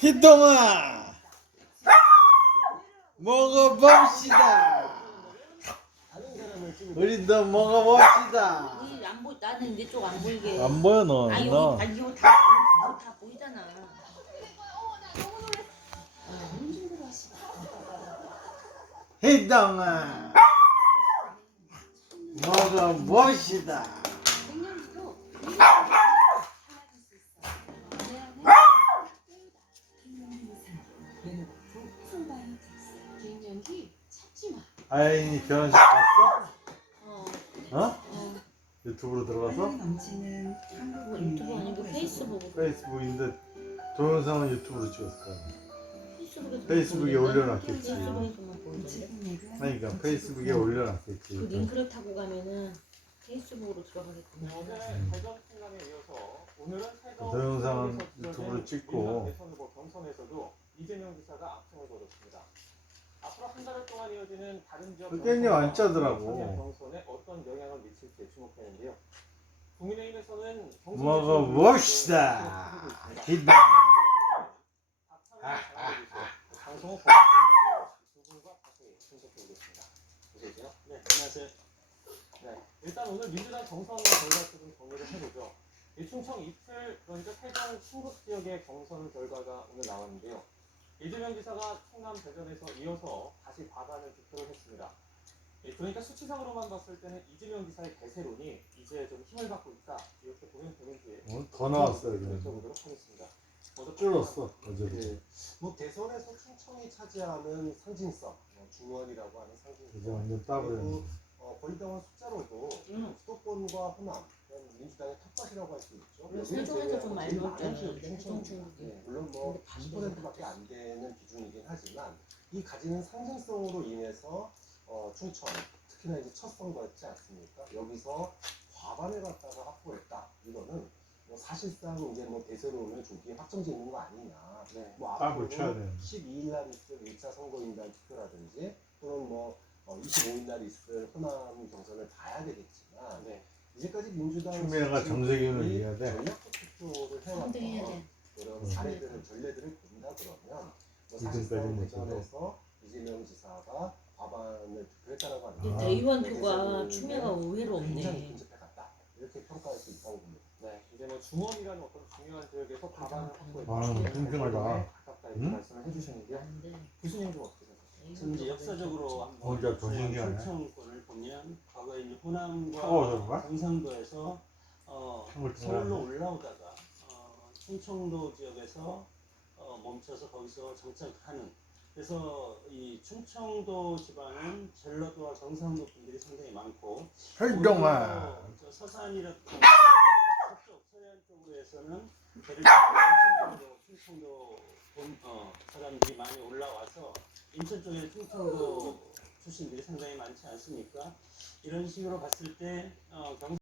히토아 먹어봅시다 우리도 먹어봅시다 나는 내쪽안 보이게 안 보여 너아 희동아 먹어봅시다 아이니 결혼식 아, 봤어 어? 어? 아, 유튜브로 아, 들어가서? 그 유튜브 아니고 페이스북 페이스북인데 동영상은 유튜브로 찍었을 거야 페이스북에 올려놨겠지, 올려놨겠지. 아, 페이스북은 그러니까 페이스북은 페이스북에 올려놨겠지 그 링크를 타고 가면은 페이스북으로 들어가겠구나 그 음. 동영상은 유튜브로 찍고 경선에서도 이재명 기사가 압승을 거뒀습니다 그때는 안 짜더라고. 어떤 영향을 미칠지 주목했는데요. 국민의힘에서는 먹어 봅시다. 기다. 방송 보시는 세요 네, 안녕하세요. 네, 일단 오늘 민주당 경선 결과 조금 정리를 해보죠. 충청 이틀 그러니까 태정 충북 지역의 경선 결과가 오늘 나왔는데요. 이재명 기사가 충남 대전에서 이어서 다시 과반을 득표를 했습니다. 예, 그러니까 수치상으로만 봤을 때는 이재명 기사의 대세론이 이제 좀 힘을 받고 있다 이렇게 보면 되는지 어, 어더 나왔어요. 이 여쭤보도록 하겠습니다. 먼저 줄었어. 먼저. 뭐 대선에서 충청이 차지하는 상징성 뭐, 중원이라고 하는 상징성 이제 완전 그리고 어, 권리당원 숫자로도 음. 수도권과 호남 민주당의 텃밭이라고 할 수 있죠. 세종에서 좀 많이 먹잖아요. 네. 음. 네. 물론 뭐 10%밖에 안, 안, 안 되는 기준이긴 하지만 이 가지는 상징성으로 인해서 어, 충청, 특히나 이제 첫 선거였지 않습니까? 여기서 과반을 갖다가 확보했다. 이거는 뭐 사실상 이제 뭐 대세론을 조기에 확정짓는 거 아니냐. 네. 뭐 앞으로 아, 아, 아, 뭐 12일 날 있을 1차 선거인단 투표라든지 또는 뭐 어, 25일 날 있을 호남 경선을 봐야 되겠지만 네. 이제까지 민주당 추미애 정세균을 이해야 돼. 전략적으로 해야 돼. 전략적 네. 응. 그러면, 뭐 대전에서 이재명 지사가 과반을 투표했다라고 하는 대의원 표가 추미애 의외로 없네. 음. 이렇게 평가할 수 있다고 봅니다. 음. 네. 이제 뭐 중원이라는 어떤 중요한 지역에서 과반을 한 음. 거예요. 아, 중하다 가깝다 이렇게 말씀을 해주셨는데요. 교수님도 어 전지 역사적으로 먼저 조 청천권을 보면 과거에 호남과 경상도에서 어 서울로 편안하네. 올라오다가 어 충청도 지역에서 어 멈춰서 거기서 정착하는 그래서 이 충청도 지방은 젤라도와 경상도 분들이 상당히 많고 서산이라든가 서해안 쪽으로에서는 대륙 충청도 충청도 본, 어, 사람들이 많이 올라와서 인천 쪽에 핑크로 출신들이 상당히 많지 않습니까? 이런 식으로 봤을 때 경... 어...